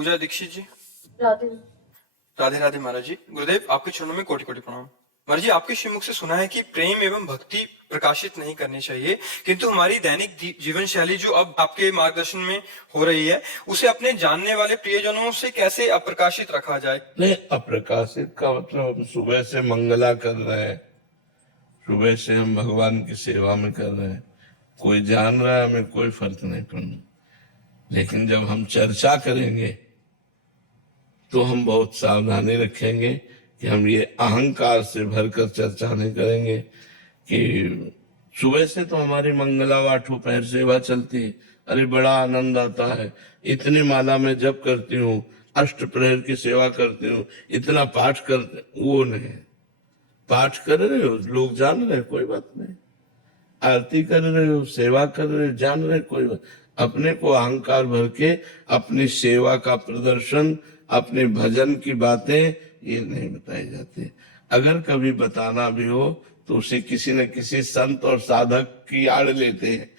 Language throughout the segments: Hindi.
पूजा दीक्षित जी। राधे। राधे राधे महाराज जी। गुरुदेव आपके चरणों में कोटि कोटि प्रणाम। महाराज जी, आपके श्रीमुख से सुना है कि प्रेम एवं भक्ति प्रकाशित नहीं करनी चाहिए, किंतु हमारी दैनिक जीवन शैली जो अब आपके मार्गदर्शन में हो रही है, उसे अपने जानने वाले प्रियजनों से कैसे अप्रकाशित रखा जाए? नहीं, अप्रकाशित का मतलब हम सुबह से मंगला कर रहे हैं, सुबह से हम भगवान की सेवा में कर रहे हैं, कोई जान रहा है, हमें कोई फर्क नहीं पड़ना। लेकिन जब हम चर्चा करेंगे तो हम बहुत सावधानी रखेंगे कि हम ये अहंकार से भरकर चर्चा नहीं करेंगे कि सुबह से तो हमारी मंगला वाठों पैर सेवा चलती है, अरे बड़ा आनंद आता है, इतनी माला में जप करती हूँ, अष्ट प्रहर की सेवा करती हूँ, इतना पाठ करते, वो नहीं। पाठ कर रहे हो, लोग जान रहे, कोई बात नहीं। आरती कर रहे हो, सेवा कर रहे हो, जान रहे, कोई बात। अपने को अहंकार भर के अपनी सेवा का प्रदर्शन, अपने भजन की बातें ये नहीं बताई जाती। अगर कभी बताना भी हो तो उसे किसी न किसी संत और साधक की आड़ लेते हैं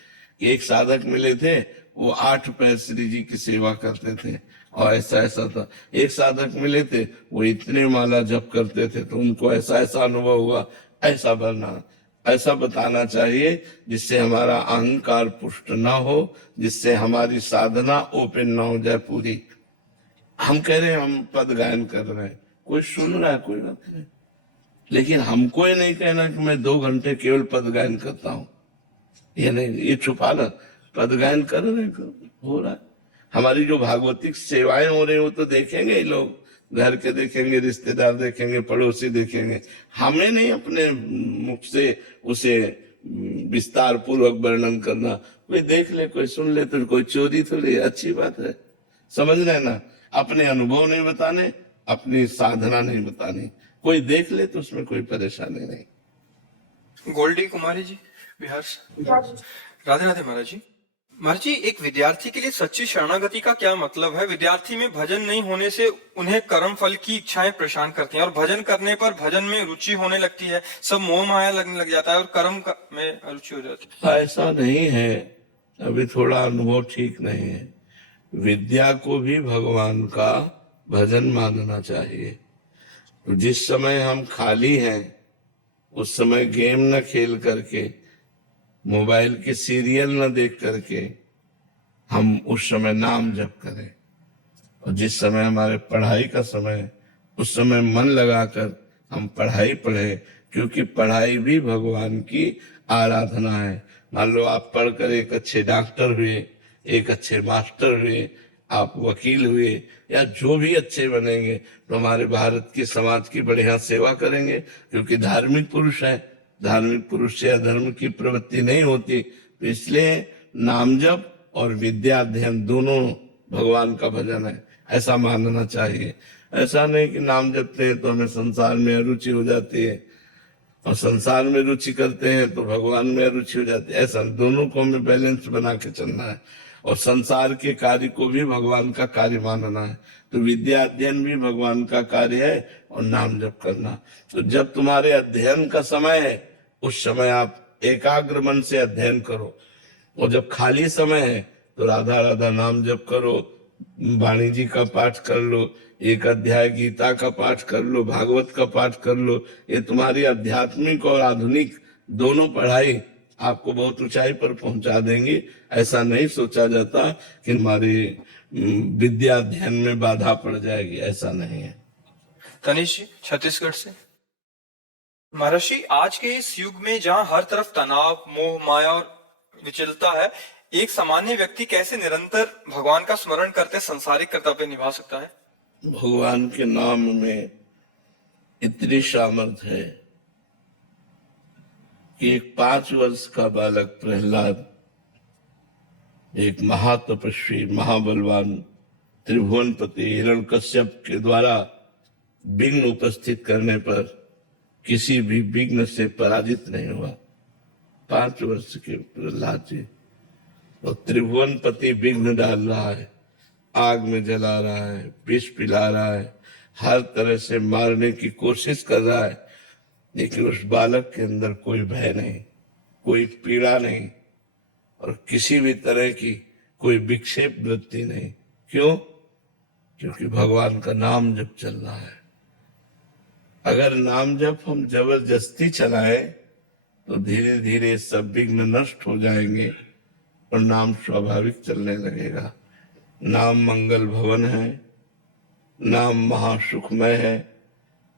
कि एक साधक मिले थे, वो 8 पैर श्री जी की सेवा करते थे और ऐसा ऐसा था। एक साधक मिले थे, वो इतने माला जप करते थे तो उनको ऐसा ऐसा अनुभव हुआ, ऐसा बनना, ऐसा बताना चाहिए जिससे हमारा अहंकार पुष्ट ना हो, जिससे हमारी साधना ओपन ना हो जाए पूरी। हम कह रहे हैं हम पद गायन कर रहे हैं, कोई सुन रहा है, कोई बात नहीं, लेकिन हमको ये नहीं कहना कि मैं 2 घंटे केवल पद गायन करता हूं, ये नहीं, ये छुपा ना। पद गायन कर रहे हो रहा है, हमारी जो भागवतिक सेवाएं हो रही है वो तो देखेंगे ही लोग, घर के देखेंगे, रिश्तेदार देखेंगे, पड़ोसी देखेंगे। हमें नहीं अपने मुख से उसे विस्तार पूर्वक वर्णन करना। कोई देख ले, कोई सुन ले तो कोई चोरी थोड़ी, अच्छी बात है, समझ रहे ना। अपने अनुभव नहीं बताने, अपनी साधना नहीं बतानी, कोई देख ले तो उसमें कोई परेशानी नहीं। गोल्डी कुमारी जी, बिहार से। राधे राधे महाराज जी। महाराज जी, एक विद्यार्थी के लिए सच्ची शरणागति का क्या मतलब है? विद्यार्थी में भजन नहीं होने से उन्हें कर्म फल की इच्छाएं परेशान करती हैं और भजन करने पर भजन में रुचि होने लगती है, सब मोह माया लगने लग जाता है और में रुचि हो जाती है। ऐसा नहीं है, अभी थोड़ा अनुभव ठीक नहीं है। विद्या को भी भगवान का भजन मानना चाहिए। तो जिस समय हम खाली हैं उस समय गेम न खेल करके, मोबाइल के सीरियल न देख करके हम उस समय नाम जप करें, और जिस समय हमारे पढ़ाई का समय उस समय मन लगाकर हम पढ़ाई पढ़ें, क्योंकि पढ़ाई भी भगवान की आराधना है। मान लो आप पढ़कर एक अच्छे डॉक्टर हुए, एक अच्छे मास्टर हुए, आप वकील हुए, या जो भी अच्छे बनेंगे तो हमारे भारत की समाज की बढ़िया सेवा करेंगे, क्योंकि धार्मिक पुरुष है। धार्मिक पुरुष से अधर्म की प्रवृत्ति नहीं होती। तो इसलिए नाम जप और विद्या अध्ययन दोनों भगवान का भजन है, ऐसा मानना चाहिए। ऐसा नहीं कि नाम जपते हैं तो हमें संसार में रुचि हो जाती है, और संसार में रुचि करते हैं तो भगवान में रुचि हो जाती है। ऐसा दोनों को हमें बैलेंस बना के चलना है, और संसार के कार्य को भी भगवान का कार्य मानना है। तो विद्या अध्ययन भी भगवान का कार्य है, और नाम जप करना। तो जब तुम्हारे अध्ययन का समय है उस समय आप एकाग्र मन से अध्ययन करो, और जब खाली समय है तो राधा राधा नाम जप करो, वाणी जी का पाठ कर लो, एक अध्याय गीता का पाठ कर लो, भागवत का पाठ कर लो। ये तुम्हारी आध्यात्मिक और आधुनिक दोनों पढ़ाई आपको बहुत ऊंचाई पर पहुंचा देंगी। ऐसा नहीं सोचा जाता कि हमारी विद्या अध्ययन में बाधा पड़ जाएगी, ऐसा नहीं है। तनिष जी, छत्तीसगढ़ से। महर्षि, आज के इस युग में जहाँ हर तरफ तनाव, मोह माया और विचलता है, एक सामान्य व्यक्ति कैसे निरंतर भगवान का स्मरण करते संसारिक कर्तव्य निभा सकता है? भगवान के नाम में इतनी सामर्थ्य है कि एक 5 वर्ष का बालक प्रहलाद एक महातपस्वी, महाबलवान त्रिभुवनपति हिरण्यकश्यप के द्वारा विघ्न उपस्थित करने पर किसी भी विघ्न से पराजित नहीं हुआ। 5 वर्ष के प्रहलाद जी, और त्रिभुवनपति विघ्न डाल रहा है, आग में जला रहा है, विष पिला रहा है, हर तरह से मारने की कोशिश कर रहा है, लेकिन उस बालक के अंदर कोई भय नहीं, कोई पीड़ा नहीं, और किसी भी तरह की कोई विक्षेप वृत्ति नहीं। क्यों? क्योंकि भगवान का नाम जब चलना है। अगर नाम जब हम जबरदस्ती चलाएं तो धीरे धीरे सब विघ्न नष्ट हो जाएंगे और नाम स्वाभाविक चलने लगेगा। नाम मंगल भवन है, नाम महासुखमय है,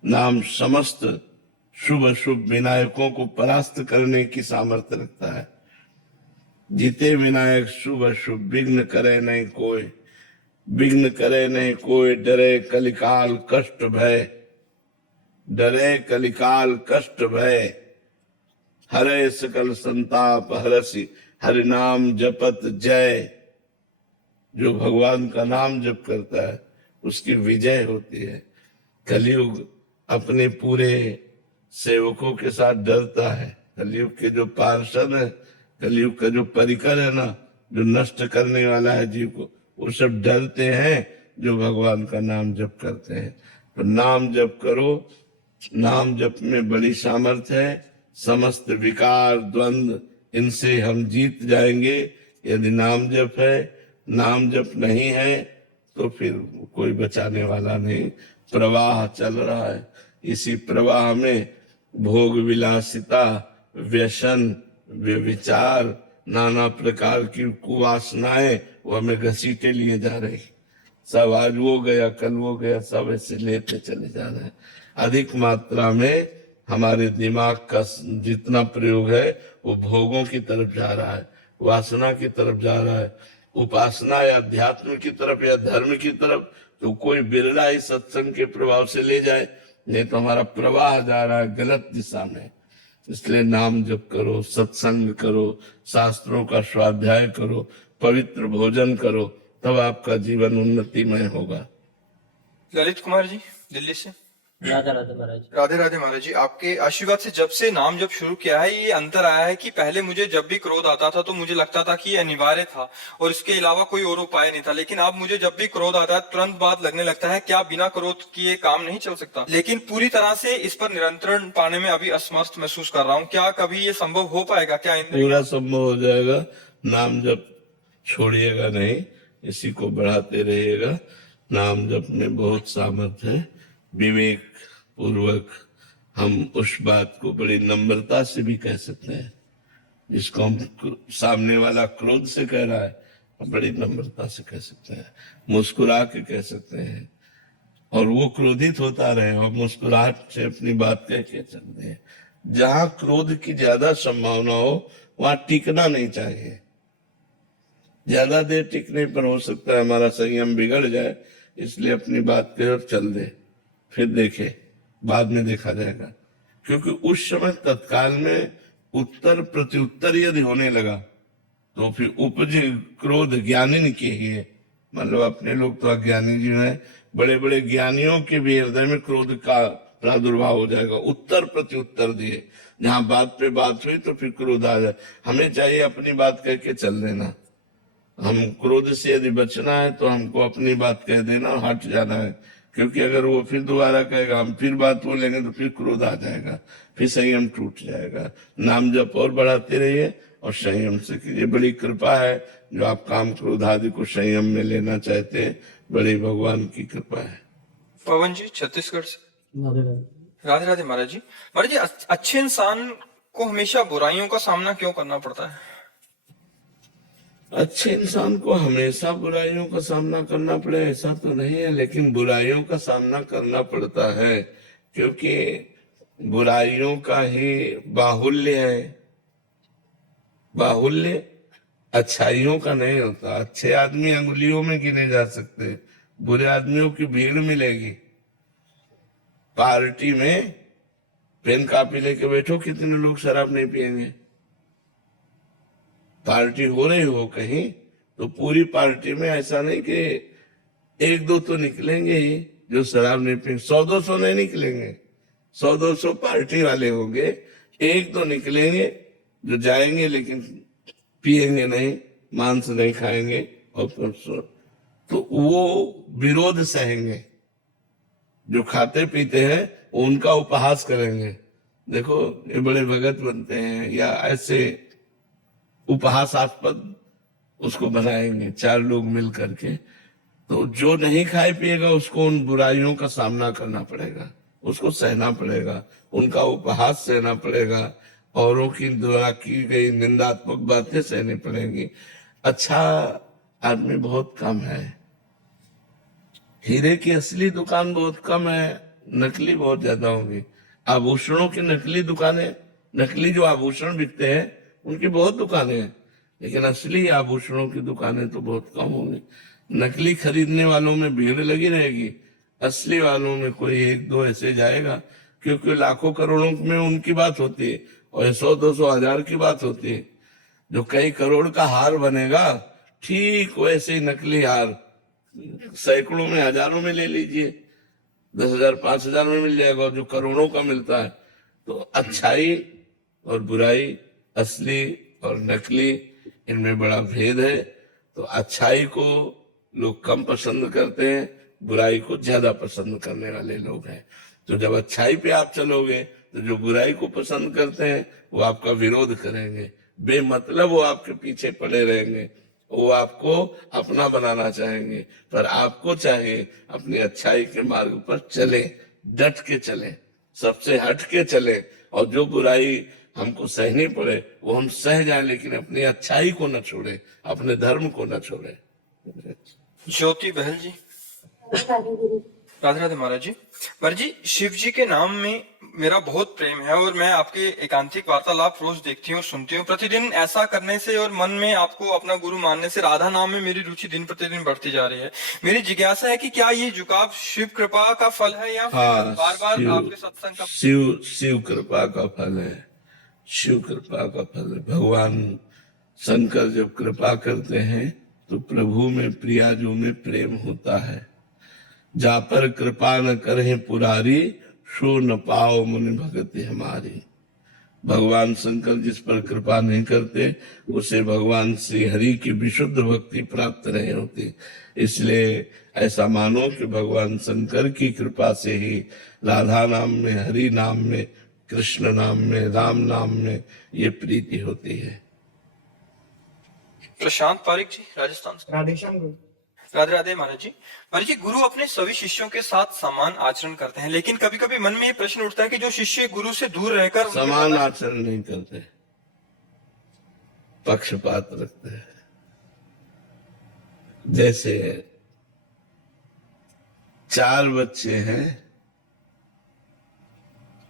नाम समस्त शुभ अशुभ विनायकों को परास्त करने की सामर्थ्य रखता है। जीते विनायक शुभ अशुभ, विघ्न करे नहीं कोई, विघ्न करे नहीं कोई, डरे कलिकाल कष्ट भय, डरे कलिकाल कष्ट भय, हरे सकल संताप हरसि, हरि नाम जपत जय। जो भगवान का नाम जप करता है उसकी विजय होती है। कलयुग अपने पूरे सेवकों के साथ डरता है। कलयुग के जो पार्षद है, कलयुग का जो परिकर है ना, जो नष्ट करने वाला है जीव को, वो सब डरते हैं जो भगवान का नाम जप करते हैं। तो नाम जप करो, नाम जप में बड़ी सामर्थ्य है। समस्त विकार द्वंद्व इनसे हम जीत जाएंगे यदि नाम जप है। नाम जप नहीं है तो फिर कोई बचाने वाला नहीं। प्रवाह चल रहा है, इसी प्रवाह में भोग विलासिता, व्यसन, व्यभिचार, नाना प्रकार की कुवासनाएं वो हमें घसीटे लिए जा रही। सब आज वो गया कल वो गया, सब ऐसे लेते चले जा रहे हैं। अधिक मात्रा में हमारे दिमाग का जितना प्रयोग है वो भोगों की तरफ जा रहा है, वासना की तरफ जा रहा है। उपासना या अध्यात्म की तरफ या धर्म की तरफ तो कोई बिरला ही सत्संग के प्रभाव से ले जाए, नहीं तो हमारा प्रवाह जा रहा है गलत दिशा में। इसलिए नाम जप करो, सत्संग करो, शास्त्रों का स्वाध्याय करो, पवित्र भोजन करो, तब आपका जीवन उन्नतिमय होगा। ललित कुमार जी दिल्ली से। राधे राधे महाराज। राधे राधे महाराज जी, आपके आशीर्वाद से जब से नाम जब शुरू किया है ये अंतर आया है कि पहले मुझे जब भी क्रोध आता था तो मुझे लगता था कि ये अनिवार्य था और इसके अलावा कोई और उपाय नहीं था। लेकिन अब मुझे जब भी क्रोध आता है तुरंत बाद लगने लगता है क्या बिना क्रोध किए काम नहीं चल सकता। लेकिन पूरी तरह से इस पर नियंत्रण पाने में अभी असमर्थ महसूस कर रहा हूँ। क्या कभी ये संभव हो पाएगा? क्या पूरा संभव हो जाएगा। नाम जप छोड़िएगा नहीं, इसी को बढ़ाते रहिएगा। नाम जप में बहुत सामर्थ्य है। विवेक पूर्वक हम उस बात को बड़ी नम्रता से भी कह सकते हैं जिसको हम सामने वाला क्रोध से कह रहा है, हम बड़ी नम्रता से कह सकते हैं, मुस्कुरा के कह सकते हैं। और वो क्रोधित होता रहे और मुस्कुराहट से अपनी बात कह के चलते हैं। जहां क्रोध की ज्यादा संभावना हो वहां टिकना नहीं चाहिए। ज्यादा देर टिकने पर हो सकता है हमारा संयम बिगड़ जाए, इसलिए अपनी बात कह और चल दे, फिर देखे, बाद में देखा जाएगा। क्योंकि उस समय तत्काल में उत्तर प्रत्युत्तर यदि होने लगा तो फिर उपज क्रोध ज्ञानी के ही है। मतलब अपने लोग तो अज्ञानी जी हैं, बड़े बड़े ज्ञानियों के भी हृदय में क्रोध का प्रादुर्भाव हो जाएगा। उत्तर प्रत्युत्तर दिए, जहां बात पे बात हुई तो फिर क्रोध आ जाए। हमें चाहिए अपनी बात कह के चल देना। हम क्रोध से यदि बचना है तो हमको अपनी बात कह देना और हट जाना है। क्योंकि अगर वो फिर दोबारा कहेगा, हम फिर बात बोलेंगे तो फिर क्रोध आ जाएगा, फिर संयम टूट जाएगा। नाम जप और बढ़ाते रहिए और संयम से कीजिए। बड़ी कृपा है जो आप काम क्रोध आदि को संयम में लेना चाहते हैं, बड़ी भगवान की कृपा है। पवन जी छत्तीसगढ़ से। राधे राधे। राधे राधे महाराज जी। महाराज जी, अच्छे इंसान को हमेशा बुराइयों का सामना क्यों करना पड़ता है? अच्छे इंसान को हमेशा बुराइयों का सामना करना पड़े ऐसा तो नहीं है, लेकिन बुराइयों का सामना करना पड़ता है क्योंकि बुराइयों का ही बाहुल्य है। बाहुल्य अच्छाइयों का नहीं होता। अच्छे आदमी अंगुलियों में गिने जा सकते, बुरे आदमियों की भीड़ मिलेगी। पार्टी में पेन कापी लेके बैठो, कितने लोग शराब नहीं पिएंगे। पार्टी हो रही हो कहीं तो पूरी पार्टी में ऐसा नहीं कि एक दो तो निकलेंगे ही जो शराब नहीं पिएंगे। 100-200 नहीं निकलेंगे, 100-200 पार्टी वाले होंगे, एक तो निकलेंगे जो जाएंगे लेकिन पिएंगे नहीं, मांस नहीं खाएंगे और तो वो विरोध सहेंगे। जो खाते पीते हैं उनका उपहास करेंगे। देखो ये बड़े भगत बनते हैं, या ऐसे उपहासास्पद उसको बनाएंगे 4 लोग मिल करके। तो जो नहीं खाए पिएगा उसको उन बुराइयों का सामना करना पड़ेगा, उसको सहना पड़ेगा, उनका उपहास सहना पड़ेगा, औरों की द्वारा की गई निंदात्मक बातें सहनी पड़ेंगी। अच्छा आदमी बहुत कम है, हीरे की असली दुकान बहुत कम है, नकली बहुत ज्यादा होंगी। आभूषणों की नकली दुकानें, नकली जो आभूषण बिकते हैं उनकी बहुत दुकानें हैं, लेकिन असली आभूषणों की दुकानें तो बहुत कम होंगी। नकली खरीदने वालों में भीड़ लगी रहेगी, असली वालों में कोई एक दो ऐसे जाएगा, क्योंकि लाखों करोड़ों में उनकी बात होती है और 100-200 हजार की बात होती है। जो कई करोड़ का हार बनेगा, ठीक वैसे ही नकली हार सैकड़ों में हजारों में ले लीजिए, 10,000 5,000 में मिल जाएगा, और जो करोड़ों का मिलता है। तो अच्छाई और बुराई, असली और नकली, इनमें बड़ा भेद है। तो अच्छाई को लोग कम पसंद करते हैं, बुराई को ज्यादा पसंद करने वाले लोग हैं। तो जब अच्छाई पे आप चलोगे तो जो बुराई को पसंद करते हैं वो आपका विरोध करेंगे, बेमतलब वो आपके पीछे पड़े रहेंगे, वो आपको अपना बनाना चाहेंगे। पर आपको चाहिए अपनी अच्छाई के मार्ग पर चले, डट के चले, सबसे हट के चले, और जो बुराई हमको सहनी पड़े वो हम सह जाए, लेकिन अपनी अच्छाई को न छोड़े, अपने धर्म को न छोड़े। ज्योति बहल जी। राधे राधे महाराज जी। महाराज जी, शिव जी के नाम में मेरा बहुत प्रेम है और मैं आपके एकांतिक वार्तालाप रोज देखती हूँ, सुनती हूँ। प्रतिदिन ऐसा करने से और मन में आपको अपना गुरु मानने से राधा नाम में मेरी रुचि दिन प्रतिदिन बढ़ती जा रही है। मेरी जिज्ञासा है कि क्या ये झुकाव शिव कृपा का फल है या हाँ, बार बार शिव आपके सत्संग का? शिव कृपा का फल है, शिव कृपा का फल है। भगवान शंकर जब कृपा करते हैं तो प्रभु में प्रियाजू में प्रेम होता है। जा पर कृपा न करे पुरारी, सो न पाओ मुनि भगति हमारी। भगवान शंकर जिस पर कृपा नहीं करते उसे भगवान श्री हरि की विशुद्ध भक्ति प्राप्त नहीं होती। इसलिए ऐसा मानो कि भगवान शंकर की कृपा से ही राधा नाम में, हरि नाम में, कृष्ण नाम में, राम नाम में ये प्रीति होती है। प्रशांत पारिक जी, राजस्थान से। राधेश्याम गुरु। राधे राधे महाराज जी। महाराज जी, गुरु अपने सभी शिष्यों के साथ समान आचरण करते हैं, लेकिन कभी कभी मन में ये प्रश्न उठता है कि जो शिष्य गुरु से दूर रहकर समान आचरण नहीं करते, पक्षपात रखते हैं। जैसे 4 बच्चे हैं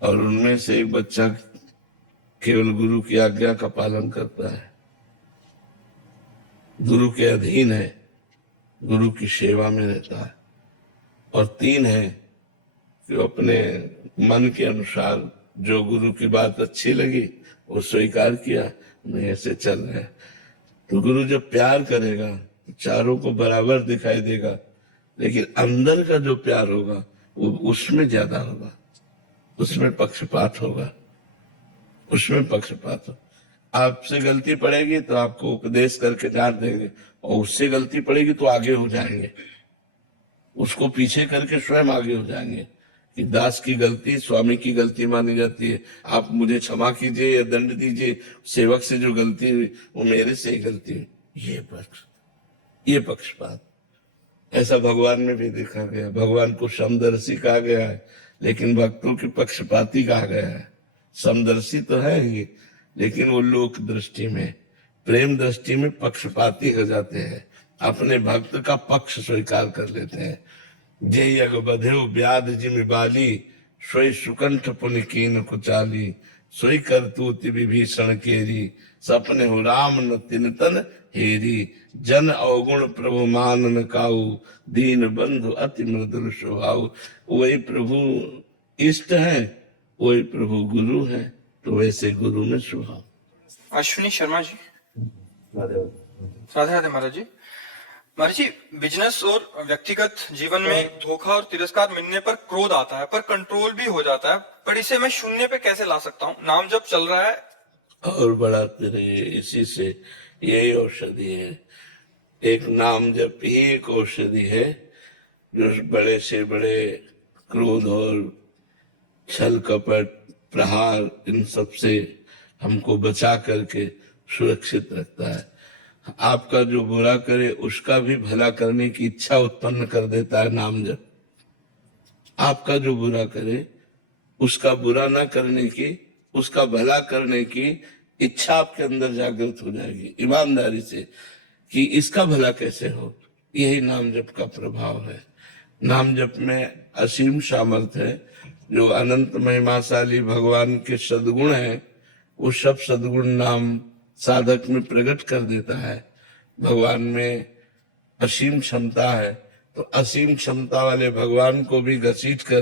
और उनमें से एक बच्चा केवल गुरु की आज्ञा का पालन करता है, गुरु के अधीन है, गुरु की सेवा में रहता है, और 3 है कि अपने मन के अनुसार जो गुरु की बात अच्छी लगी वो स्वीकार किया, नहीं ऐसे चल रहे। तो गुरु जब प्यार करेगा तो चारों को बराबर दिखाई देगा, लेकिन अंदर का जो प्यार होगा वो उसमें ज्यादा होगा, उसमें पक्षपात होगा, उसमें पक्षपात हो। आपसे गलती पड़ेगी तो आपको उपदेश करके डांट देंगे, और उससे गलती पड़ेगी तो आगे हो जाएंगे, उसको पीछे करके स्वयं आगे हो जाएंगे कि दास की गलती स्वामी की गलती मानी जाती है, आप मुझे क्षमा कीजिए या दंड दीजिए, सेवक से जो गलती हुई वो मेरे से ही गलती हुई। ये पक्षपात ऐसा भगवान में भी देखा गया। भगवान को समदर्शी कहा गया है, लेकिन भक्तों की पक्षपाती कहा गया है। समदर्शी तो है ही, लेकिन वो लोक दृष्टि में, प्रेम दृष्टि में पक्षपाती हो जाते हैं, अपने भक्त का पक्ष स्वीकार कर लेते हैं। जे यग बधेव व्याध जिम बाली, सोई सुकंठ पुनि कीन कुचाली, सोई करतूति विभीषण केरी, सपने हो राम न तिनतन हेरी, जन अवगुण प्रभु मान न काऊ, दीन बंधु अति मृदुल स्वभाव। वही प्रभु इष्ट है, वही प्रभु गुरु है, तो वैसे गुरु में स्वभाव। अश्विनी शर्मा जी। राधे राधे महाराज जी। महाराज जी, बिजनेस और व्यक्तिगत जीवन में धोखा और तिरस्कार मिलने पर क्रोध आता है, पर कंट्रोल भी हो जाता है, पर इसे मैं शून्य पे कैसे ला सकता हूँ? नाम जब चल रहा है और बढ़ाते रहिए, इसी से यही औषधि है। एक नाम जप ही एक औषधि है जो बड़े से बड़े क्रोध और छल कपट प्रहार इन सब से हमको बचा करके सुरक्षित रखता है। आपका जो बुरा करे उसका भी भला करने की इच्छा उत्पन्न कर देता है नाम जप। आपका जो बुरा करे उसका बुरा ना करने की, उसका भला करने की इच्छा आपके अंदर जागृत हो जाएगी ईमानदारी से कि इसका भला कैसे हो। यही नाम जप का प्रभाव है। नाम जप में असीम सामर्थ्य है। जो अनंत महिमाशाली भगवान के सद्गुण हैं वो सब सद्गुण नाम साधक में प्रकट कर देता है। भगवान में असीम क्षमता है, तो असीम क्षमता वाले भगवान को भी घसीट कर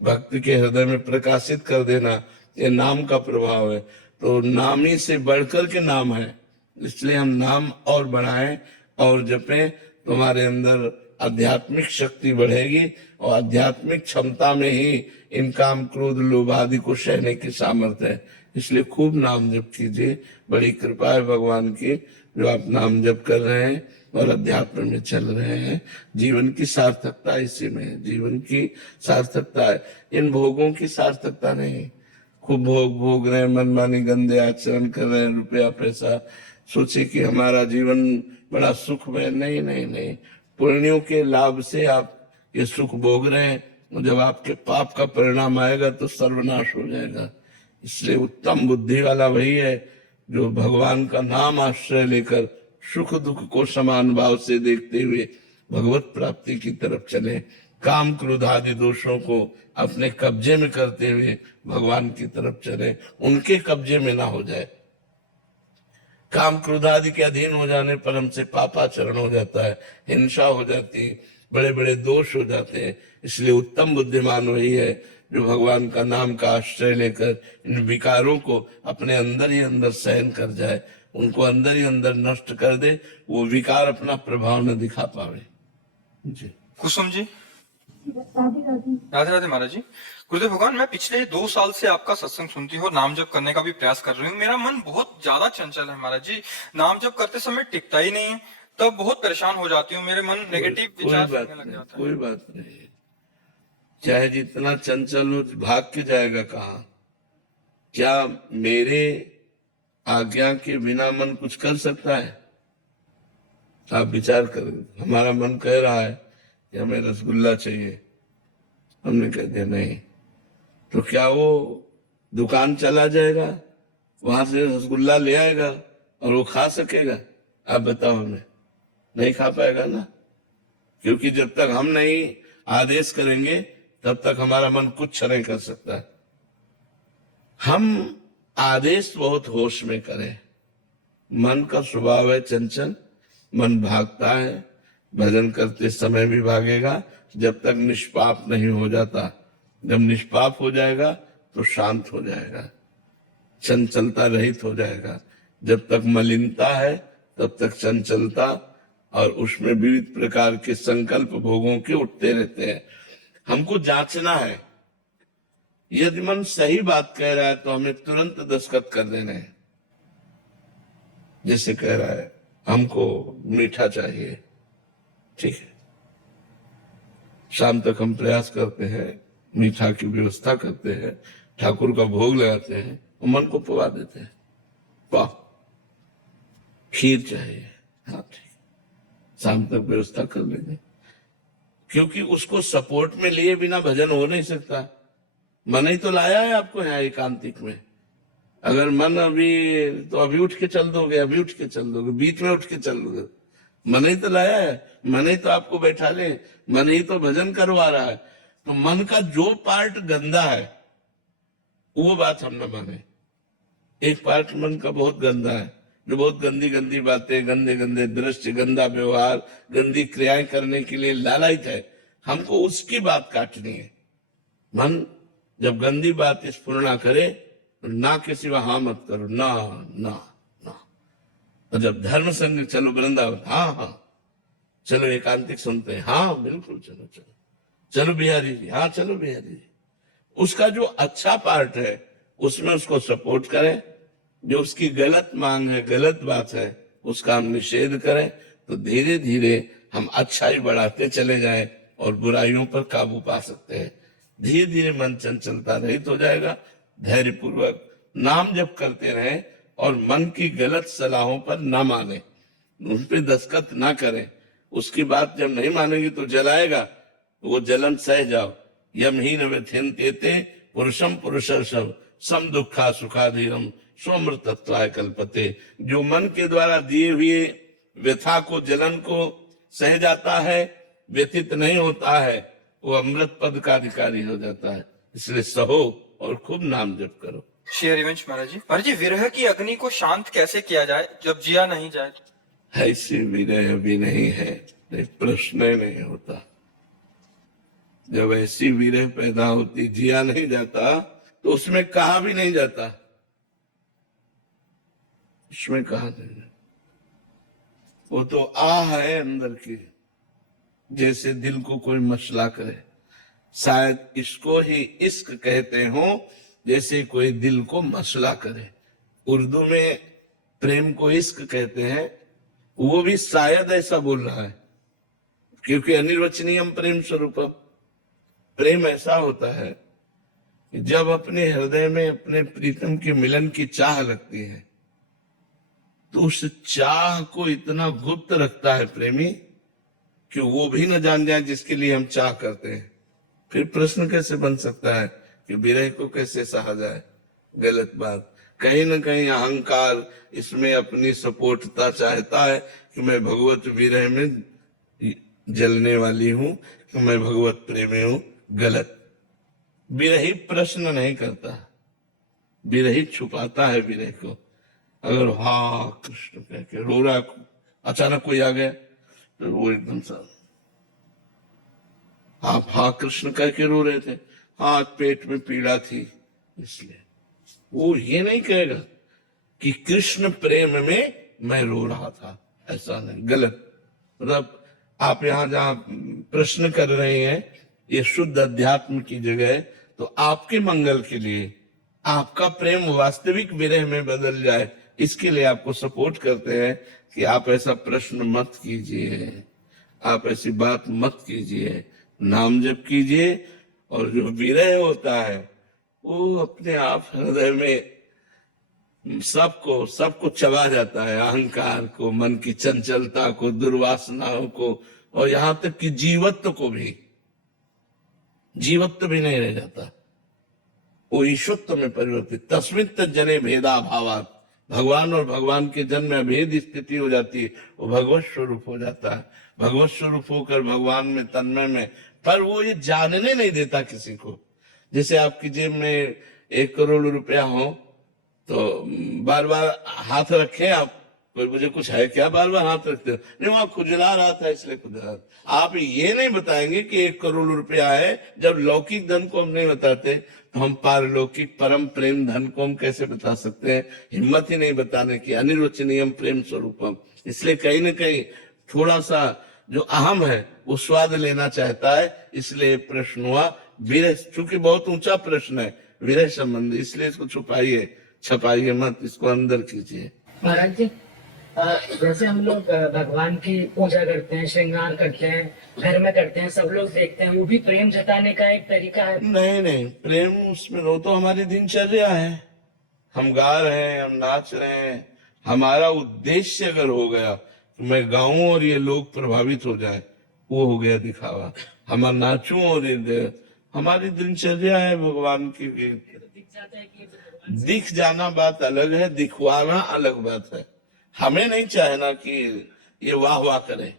भक्त के हृदय में प्रकाशित कर देना, ये नाम का प्रभाव है। तो नाम ही से बढ़कर के नाम है, इसलिए हम नाम और बढ़ाएं और जपें, तुम्हारे अंदर आध्यात्मिक शक्ति बढ़ेगी और आध्यात्मिक क्षमता में ही इन काम क्रोध लोभ आदि को सहने की सामर्थ्य है। इसलिए खूब नाम जप कीजिए। बड़ी कृपा है भगवान की जो आप नाम जप कर रहे हैं और अध्यात्म में चल रहे हैं। जीवन की सार्थकता इसी में है, जीवन की सार्थकता है, इन भोगों की सार्थकता नहीं। खूब भोग भोग रहे हैं, मनमानी गंदे आचरण कर रहे हैं, रुपया पैसा सोचे कि हमारा जीवन बड़ा सुख में, नहीं नहीं नहीं, पुण्यों के लाभ से आप ये सुख भोग रहे हैं, जब आपके पाप का परिणाम आएगा तो सर्वनाश हो जाएगा। इसलिए उत्तम बुद्धि वाला वही है जो भगवान का नाम आश्रय लेकर सुख दुख को समान भाव से देखते हुए भगवत प्राप्ति की तरफ चले। काम क्रोध आदि दोषों को अपने कब्जे में करते हुए भगवान की तरफ चले, उनके कब्जे में ना हो जाए। काम क्रोध आदि के अधीन हो जाने पर हमसे पापाचरण हो जाता है, हिंसा हो जाती है, बड़े बड़े दोष हो जाते हैं। इसलिए उत्तम बुद्धिमान वही है जो भगवान का नाम का आश्रय लेकर इन विकारों को अपने अंदर ही अंदर सहन कर जाए, उनको अंदर ही अंदर नष्ट कर दे, वो विकार अपना प्रभाव न दिखा पावे। जी कुसुम जी, राधे राधे महाराज जी। गुरुदेव भगवान, मैं पिछले 2 साल से आपका सत्संग सुनती हूँ और नाम जप करने का भी प्रयास कर रही हूँ। मेरा मन बहुत ज्यादा चंचल है महाराज जी, नाम जप करते समय टिकता ही नहीं है, तब बहुत परेशान हो जाती हूँ, मेरे मन नेगेटिव विचार करने लग जाता है। कोई बात नहीं, चाहे जितना चंचल हो, भाग के जाएगा कहाँ? क्या मेरे आज्ञा के बिना मन कुछ कर सकता है? आप विचार करें। हमारा मन कह रहा है कि हमें रसगुल्ला चाहिए, हमने कह दिया नहीं, तो क्या वो दुकान चला जाएगा, वहां से रसगुल्ला ले आएगा और वो खा सकेगा? आप बताओ, हमें नहीं खा पाएगा ना, क्योंकि जब तक हम नहीं आदेश करेंगे तब तक हमारा मन कुछ नहीं कर सकता। हम आदेश बहुत होश में करें। मन का स्वभाव है चंचल, मन भागता है, भजन करते समय भी भागेगा जब तक निष्पाप नहीं हो जाता। जब निष्पाप हो जाएगा तो शांत हो जाएगा, चंचलता रहित हो जाएगा। जब तक मलिनता है तब तक चंचलता और उसमें विविध प्रकार के संकल्प भोगों के उठते रहते हैं। हमको जांचना है, यदि मन सही बात कह रहा है तो हमें तुरंत दस्तखत कर देने हैं। जैसे कह रहा है हमको मीठा चाहिए, ठीक है, शाम तक हम प्रयास करते हैं, मीठा की व्यवस्था करते हैं, ठाकुर का भोग लगाते हैं और मन को पवा देते हैं, वाह खीर चाहिए, हाँ ठीक, शाम तक व्यवस्था कर लेंगे। क्योंकि उसको सपोर्ट में लिए बिना भजन हो नहीं सकता। मन ही तो लाया है आपको यहाँ एकांतिक में। अगर मन अभी तो अभी उठ के चल दोगे, अभी उठ के चल दोगे, बीच में उठ के चल दोगे, मन ही तो लाया है, मन ही तो आपको बैठा ले, मन ही तो भजन करवा रहा है। तो मन का जो पार्ट गंदा है वो बात हम न माने। एक पार्ट मन का बहुत गंदा है, जो बहुत गंदी गंदी बातें, गंदे गंदे दृश्य, गंदा व्यवहार, गंदी क्रियाएं करने के लिए लालच है, हमको उसकी बात काटनी है। मन जब गंदी बात स्फुरना करे तो ना किसी को हाँ मत करो, ना ना ना। और जब धर्म संग चलो वृंदावन, हाँ हाँ चलो एकांतिक सुनते हैं, हाँ बिल्कुल चलो चलो, चलो बिहारी जी, हाँ चलो बिहारी जी। उसका जो अच्छा पार्ट है उसमें उसको सपोर्ट करें, जो उसकी गलत मांग है, गलत बात है, उसका हम निषेध करें, तो धीरे धीरे हम अच्छाई बढ़ाते चले जाएं और बुराइयों पर काबू पा सकते हैं। धीरे धीरे मन चंचलता रहित हो जाएगा। धैर्य पूर्वक नाम जप करते रहें और मन की गलत सलाहों पर न माने। उन पे दस्तखत ना करें। उसकी बात जब नहीं मानेगी तो जलाएगा, वो जलन सह जाओ। यम ही न व्यथ्यन्त्येते पुरुषम पुरुषर्षभ सम दुखा सुखाधीरम सोमृतत्वाय कल्पते। जो मन के द्वारा दिए हुए व्यथा को, जलन को सह जाता है, व्यथित नहीं होता है, वो अमृत पद का अधिकारी हो जाता है। इसलिए सहो और खूब नाम जप करो। शेयर रिवेंज महाराज जी विरह की अग्नि को शांत कैसे किया जाए जब जिया नहीं जाए? ऐसी विरह भी नहीं है, प्रश्न ही नहीं होता। जब ऐसी विरह पैदा होती, जिया नहीं जाता, तो उसमें कहा भी नहीं जाता। उसमें कहा नहीं जाता, वो तो आह है अंदर की, जैसे दिल को कोई मसला करे। शायद इसको ही इश्क कहते हो, जैसे कोई दिल को मसला करे। उर्दू में प्रेम को इश्क कहते हैं, वो भी शायद ऐसा बोल रहा है, क्योंकि अनिर्वचनीयम प्रेम स्वरूपम। प्रेम ऐसा होता है कि जब अपने हृदय में अपने प्रीतम के मिलन की चाह लगती है, तो उस चाह को इतना गुप्त रखता है प्रेमी कि वो भी न जान जाए जिसके लिए हम चाह करते हैं। फिर प्रश्न कैसे बन सकता है कि विरह को कैसे सहा जाए? गलत बात। कहीं न कहीं अहंकार इसमें अपनी सपोर्टता चाहता है कि मैं भगवत विरह में जलने वाली हूं, कि मैं भगवत प्रेमी हूं। गलत। विरही प्रश्न नहीं करता, विरही छुपाता है विरह को। अगर हाँ कृष्ण कह के रो रहा, अचानक कोई आ गया तो वो एकदम सा, आप हाँ कृष्ण कह के रो रहे थे, हाँ पेट में पीड़ा थी इसलिए। वो ये नहीं कहेगा कि कृष्ण प्रेम में मैं रो रहा था, ऐसा नहीं। गलत। मतलब आप यहां जहां प्रश्न कर रहे हैं, ये शुद्ध अध्यात्म की जगह है, तो आपके मंगल के लिए आपका प्रेम वास्तविक विरह में बदल जाए, इसके लिए आपको सपोर्ट करते हैं कि आप ऐसा प्रश्न मत कीजिए, आप ऐसी बात मत कीजिए, नाम जप कीजिए। और जो विरह होता है वो अपने आप हृदय में सबको चबा जाता है। अहंकार को, मन की चंचलता को, दुर्वासनाओं को, और यहां तक कि जीवत्व को भी। जीवत्व भी नहीं रह जाता, वो ईश्वत्व में परिवर्तित। तस्मित जने भेदा भावात, भगवान और भगवान के जन में अभेद स्थिति हो जाती है, वो भगवत स्वरूप हो जाता है। भगवत स्वरूप होकर भगवान में, तन्मय में, पर वो ये जानने नहीं देता किसी को। जैसे आपकी जेब में 1 करोड़ रुपया हो, तो बार बार हाथ रखे आप, कोई मुझे कुछ है क्या, बार बार हाथ रखते हो? नहीं, वहां खुजला रहा था इसलिए खुजला। आप ये नहीं बताएंगे कि 1 करोड़ रुपया है। जब लौकिक धन को हम नहीं बताते, तो हम पारलौकिक परम प्रेम धन को हम कैसे बता सकते हैं? हिम्मत ही नहीं बताने की। अनिर्वचनीयम प्रेम स्वरूपम। इसलिए कहीं ना कहीं थोड़ा सा जो अहम है वो स्वाद लेना चाहता है, इसलिए प्रश्न हुआ विरह। चूंकि बहुत ऊंचा प्रश्न है विरह संबंधी, इसलिए इसको छुपाइए, छपाइए मत, इसको अंदर कीजिए। महाराज जी, जैसे हम लोग भगवान की पूजा करते हैं, श्रृंगार करते हैं, घर में करते हैं, सब लोग देखते हैं, वो भी प्रेम जताने का एक तरीका है। नहीं, प्रेम उसमें, वो तो हमारी दिनचर्या है। हम गा रहे हैं, हम नाच रहे हैं, हमारा उद्देश्य अगर हो गया कि मैं गाऊं और ये लोग प्रभावित हो जाए, वो हो गया दिखावा। हम नाचूं और ये, हमारी दिनचर्या है भगवान की। दिख जाता है कि दिख जाना बात अलग है, दिखवाना अलग बात है। हमें नहीं चाहना कि ये वाह वाह करे,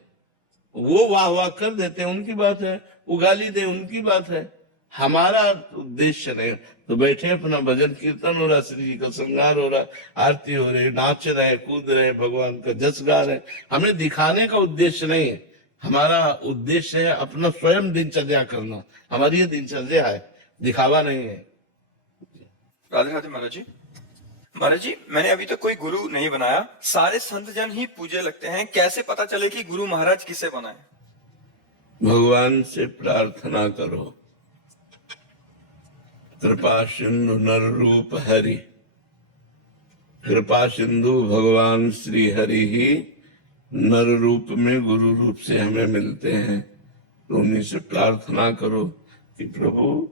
वो वाह वाह कर देते हैं, उनकी बात है। वो गाली दे, उनकी बात है। हमारा उद्देश्य नहीं। तो बैठे अपना भजन कीर्तन हो रहा, श्री जी का श्रृंगार हो रहा, आरती हो रही, नाच रहे, कूद रहे, भगवान का जस गा रहे। हमें दिखाने का उद्देश्य नहीं है। हमारा उद्देश्य है अपना स्वयं दिनचर्या करना। हमारी ये दिनचर्या है, दिखावा नहीं है। राधे राधे महाराज जी मैंने अभी तक कोई गुरु नहीं बनाया, सारे संत जन ही पूजे लगते हैं, कैसे पता चले कि गुरु महाराज किसे बनाए? भगवान से प्रार्थना करो, कृपा सिंधु नर रूप हरि। कृपा सिंधु भगवान श्री हरि ही नर रूप में, गुरु रूप से हमें मिलते हैं। तो उन्हीं से प्रार्थना करो कि प्रभु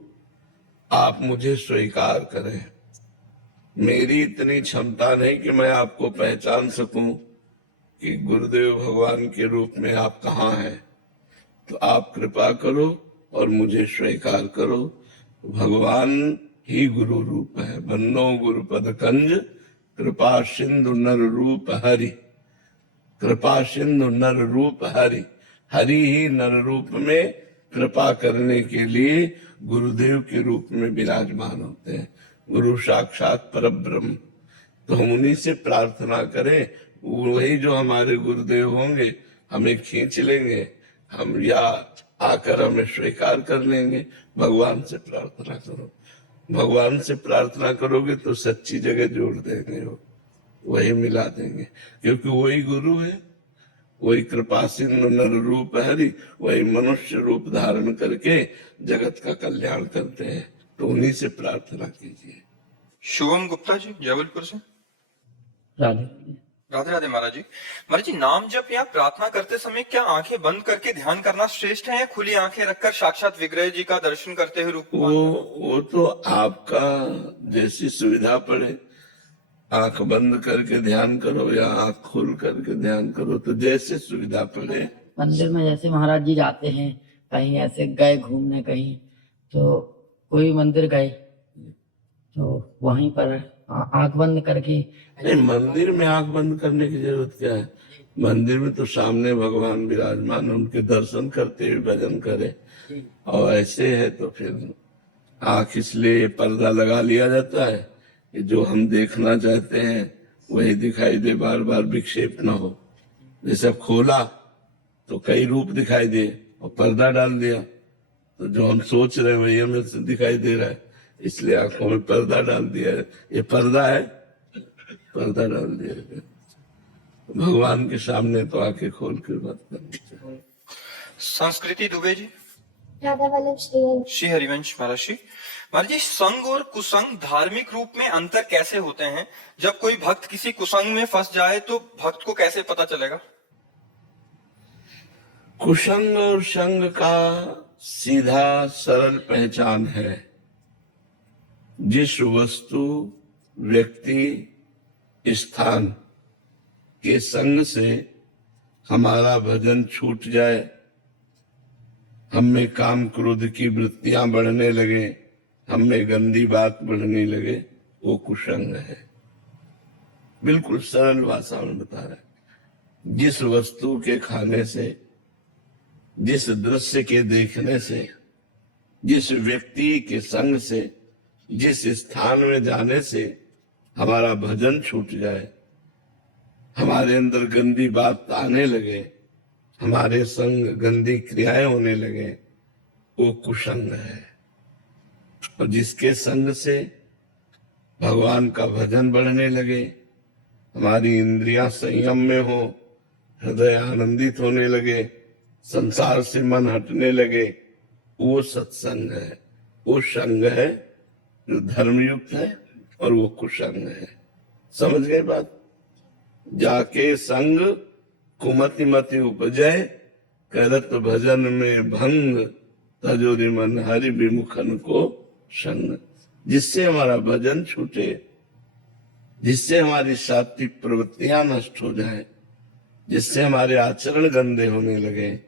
आप मुझे स्वीकार करें। मेरी इतनी क्षमता नहीं कि मैं आपको पहचान सकूं, कि गुरुदेव भगवान के रूप में आप कहाँ हैं, तो आप कृपा करो और मुझे स्वीकार करो। भगवान ही गुरु रूप है। बन्नो गुरुपद कंज कृपा सिंधु नर रूप हरि। कृपा सिंधु नर रूप हरि। हरि ही नर रूप में कृपा करने के लिए गुरुदेव के रूप में विराजमान होते हैं। गुरु साक्षात परब्रह्म। तो हम उन्हीं से प्रार्थना करें, वही जो हमारे गुरुदेव होंगे हमें खींच लेंगे, हम या आकर हमें स्वीकार कर लेंगे। भगवान से प्रार्थना करो। भगवान से प्रार्थना करोगे तो सच्ची जगह जोड़ देंगे, वही मिला देंगे, क्योंकि वही गुरु है। वही कृपा सिंधु नर रूप हरि, वही मनुष्य रूप धारण करके जगत का कल्याण करते हैं। तो उन्हीं से प्रार्थना कीजिए। शुभम गुप्ता जी जबलपुर से। राधे राधे राधे महाराज जी। महाराज जी, नाम जप या प्रार्थना करते समय क्या आंखें बंद करके ध्यान करना श्रेष्ठ है या खुली आंखें रखकर साक्षात विग्रह जी का दर्शन करते हुए रूप? वो तो आपका जैसी सुविधा पड़े, आंख बंद करके ध्यान करो या आंख खोल करके ध्यान करो, तो जैसे सुविधा पड़े। मंदिर में जैसे महाराज जी जाते हैं, कहीं ऐसे गए घूमने कहीं, तो कोई मंदिर गए तो वहीं पर आंख बंद करके। नहीं, मंदिर में आंख बंद करने की जरूरत क्या है? मंदिर में तो सामने भगवान विराजमान, उनके दर्शन करते हुए भजन करें। और ऐसे है तो फिर आंख इसलिए पर्दा लगा लिया जाता है कि जो हम देखना चाहते हैं वही दिखाई दे, बार बार विक्षेप न हो। जैसे खोला तो कई रूप दिखाई दे और पर्दा डाल दिया तो जो हम सोच रहे हैं वही हमें दिखाई दे रहा है, इसलिए आंखों में पर्दा डाल दिया है। ये पर्दा है, पर्दा डाल दिया है। भगवान के सामने तो आंखें खोल कर बात करनी चाहिए। संस्कृति दुबे जी। राधा वल्लभ श्री हरिवंश महाराज जी। महाराज जी, संग और कुसंग धार्मिक रूप में अंतर कैसे होते हैं? जब कोई भक्त किसी कुसंग में फंस जाए तो भक्त को कैसे पता चलेगा? कुसंग और संग का सीधा सरल पहचान है, जिस वस्तु, व्यक्ति, स्थान के संग से हमारा भजन छूट जाए, हम में काम क्रोध की वृत्तियां बढ़ने लगे, हम में गंदी बात बढ़ने लगे, वो कुसंग है। बिल्कुल सरल भाषा में बता रहा है। जिस वस्तु के खाने से, जिस दृश्य के देखने से, जिस व्यक्ति के संग से, जिस स्थान में जाने से हमारा भजन छूट जाए, हमारे अंदर गंदी बात आने लगे, हमारे संग गंदी क्रियाएं होने लगे, वो कुसंग है। और जिसके संग से भगवान का भजन बढ़ने लगे, हमारी इंद्रियां संयम में हो, हृदय आनंदित होने लगे, संसार से मन हटने लगे, वो सत्संग है। वो संग है जो धर्मयुक्त है और वो कुसंग है। समझ गए बात? जाके संग कुमति मति उपजय, करत भजन में भंग, तजोरि मन हरि विमुखन को संग। जिससे हमारा भजन छूटे, जिससे हमारी सात्विक प्रवृत्तियां नष्ट हो जाए, जिससे हमारे आचरण गंदे होने लगे,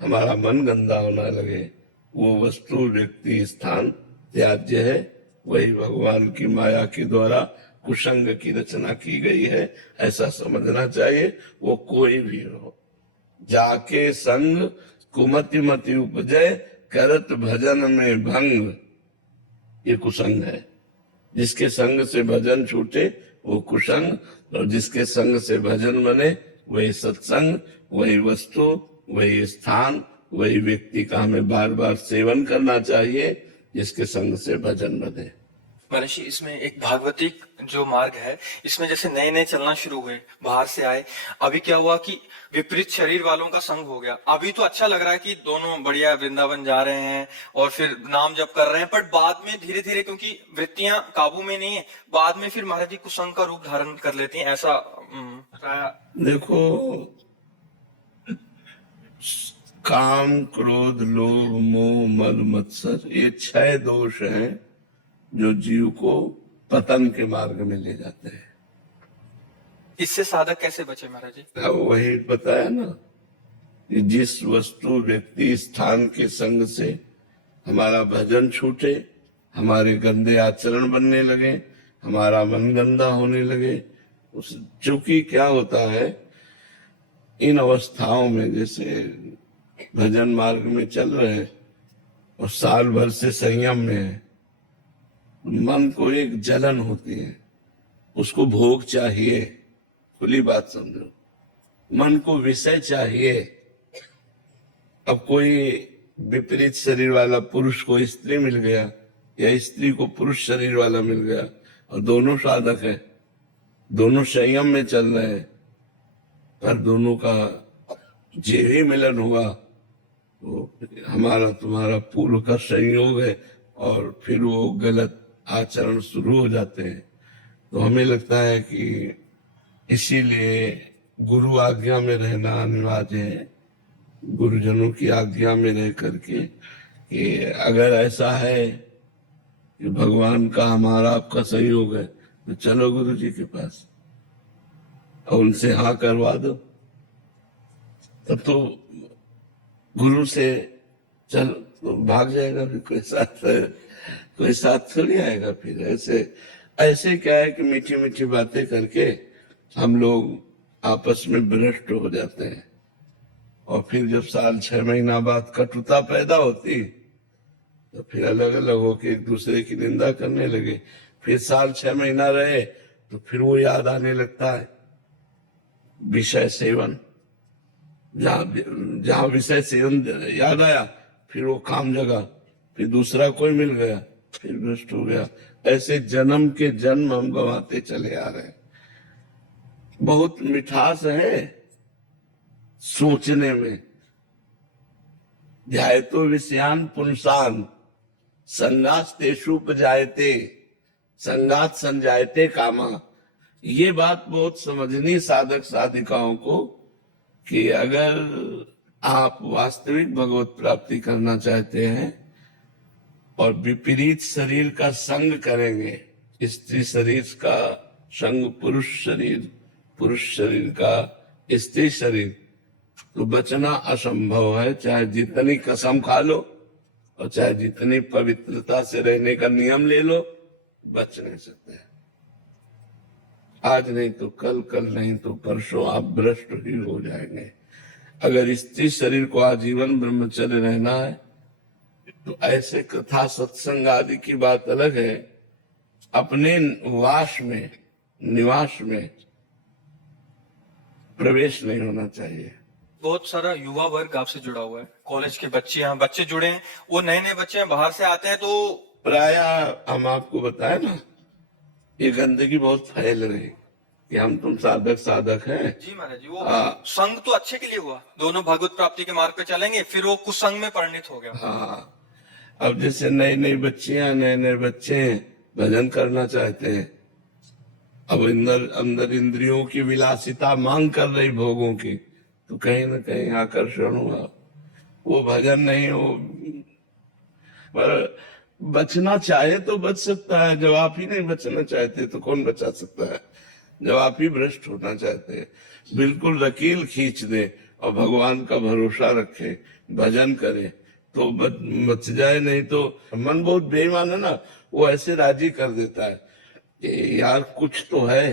हमारा मन गंदा होने लगे, वो वस्तु, व्यक्ति, स्थान त्याज्य है। वही भगवान की माया के द्वारा कुसंग की रचना की गई है, ऐसा समझना चाहिए। वो कोई भी हो, जाके संग कुमति मति उपजय, करत भजन में भंग, ये कुसंग है। जिसके संग से भजन छूटे वो कुसंग, और जिसके संग से भजन बने वही सत्संग, वही वस्तु, वही स्थान, वही व्यक्ति का हमें बार बार सेवन करना चाहिए, जिसके संग से भजन बने। महर्षि, इसमें एक भागवतिक जो मार्ग है, इसमें जैसे नए नए चलना शुरू हुए, बाहर से आए, अभी क्या हुआ कि विपरीत शरीर वालों का संग हो गया। अभी तो अच्छा लग रहा है कि दोनों बढ़िया वृंदावन जा रहे हैं और फिर नाम जप कर रहे हैं, पर बाद में धीरे धीरे क्योंकि वृत्तियां काबू में नहीं है, बाद में फिर महाराज जी कुसंग का रूप धारण कर लेती हैं, ऐसा देखो, काम, क्रोध, लोभ, मोह, मद, मत्सर, ये 6 दोष हैं जो जीव को पतन के मार्ग में ले जाते हैं। इससे साधक कैसे बचे महाराज जी? अब वही बताया ना कि जिस वस्तु व्यक्ति स्थान के संग से हमारा भजन छूटे, हमारे गंदे आचरण बनने लगे, हमारा मन गंदा होने लगे, उस चूंकि क्या होता है इन अवस्थाओं में, जैसे भजन मार्ग में चल रहे हैं और साल भर से संयम में है, मन को एक जलन होती है, उसको भोग चाहिए। खुली बात समझो, मन को विषय चाहिए। अब कोई विपरीत शरीर वाला पुरुष को स्त्री मिल गया या स्त्री को पुरुष शरीर वाला मिल गया और दोनों साधक है, दोनों संयम में चल रहे हैं, पर दोनों का जे भी मिलन हुआ वो हमारा तुम्हारा पूर्व का संयोग है और फिर वो गलत आचरण शुरू हो जाते हैं। तो हमें लगता है कि इसीलिए गुरु आज्ञा में रहना अनिवार्य है, गुरुजनों की आज्ञा में रह करके कि अगर ऐसा है कि भगवान का हमारा आपका सहयोग है तो चलो गुरु जी के पास और उनसे हाँ करवा दो, तब तो गुरु से चल तो भाग जाएगा, फिर कोई साथ थोड़ी आएगा। फिर ऐसे क्या है कि मीठी मीठी बातें करके हम लोग आपस में भ्रष्ट हो जाते हैं और फिर जब साल 6 महीना बाद कटुता पैदा होती तो फिर अलग अलग होके एक दूसरे की निंदा करने लगे। फिर साल 6 महीना रहे तो फिर वो याद आने लगता है विषय सेवन, जहां विषय सेवन याद आया फिर वो काम जगा, फिर दूसरा कोई मिल गया, फिर भ्रष्ट हो गया। ऐसे जन्म के जन्म हम गंवाते चले आ रहे हैं। बहुत मिठास है सोचने में, ध्यायतो विषयान पुंसान संगास्तेषुपजायते संगात संजायते कामा। ये बात बहुत समझनी साधक साधिकाओं को कि अगर आप वास्तविक भगवत प्राप्ति करना चाहते हैं और विपरीत शरीर का संग करेंगे, स्त्री शरीर का संग पुरुष शरीर का स्त्री शरीर, तो बचना असंभव है। चाहे जितनी कसम खा लो और चाहे जितनी पवित्रता से रहने का नियम ले लो, बच नहीं सकते। आज नहीं तो कल, कल नहीं तो परसों आप भ्रष्ट ही हो जाएंगे। अगर स्त्री शरीर को आजीवन ब्रह्मचर्य रहना है तो ऐसे कथा सत्संग आदि की बात अलग है, अपने वास में निवास में प्रवेश नहीं होना चाहिए। बहुत सारा युवा वर्ग आपसे जुड़ा हुआ है, कॉलेज के बच्चे यहाँ बच्चे जुड़े हैं, वो नए नए बच्चे हैं, बाहर से आते हैं तो प्राय हम आपको बताए ना, ये गंदगी बहुत फैल रही कि हम तुम साधक हैं। जी महाराज जी, वो संग तो अच्छे के लिए हुआ, दोनों भगवत प्राप्ति के मार्ग पे चलेंगे, फिर वो कुसंग में परिणित हो गया। हाँ, अब जैसे नई नई बच्चियां नए नए बच्चे भजन करना चाहते हैं, अब अंदर इंद्रियों की विलासिता मांग कर रही भोगों की, तो कहीं ना कहीं आकर्षण हुआ, वो भजन नहीं हो। पर बचना चाहे तो बच सकता है, जब आप ही नहीं बचना चाहते तो कौन बचा सकता है। जब आप ही भ्रष्ट होना चाहते हैं, बिल्कुल लकीर खींच दे और भगवान का भरोसा रखे, भजन करे तो बच जाए। नहीं तो मन बहुत बेईमान है ना, वो ऐसे राजी कर देता है कि यार कुछ तो है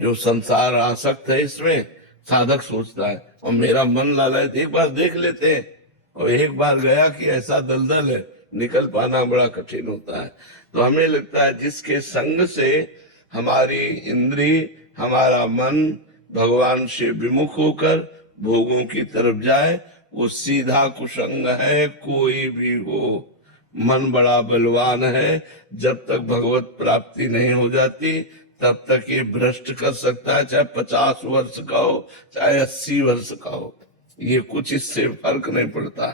जो संसार आसक्त है, इसमें साधक सोचता है और मेरा मन लालच, एक बार देख लेते हैं और एक बार गया कि ऐसा दलदल है, निकल पाना बड़ा कठिन होता है। तो हमें लगता है जिसके संग से हमारी इंद्री, हमारा मन भगवान से विमुख होकर भोगों की तरफ जाए, वो सीधा कुसंग है। कोई भी हो, मन बड़ा बलवान है, जब तक भगवत प्राप्ति नहीं हो जाती तब तक ये भ्रष्ट कर सकता है, चाहे 50 वर्ष का हो चाहे 80 वर्ष का हो, ये कुछ इससे फर्क नहीं पड़ता।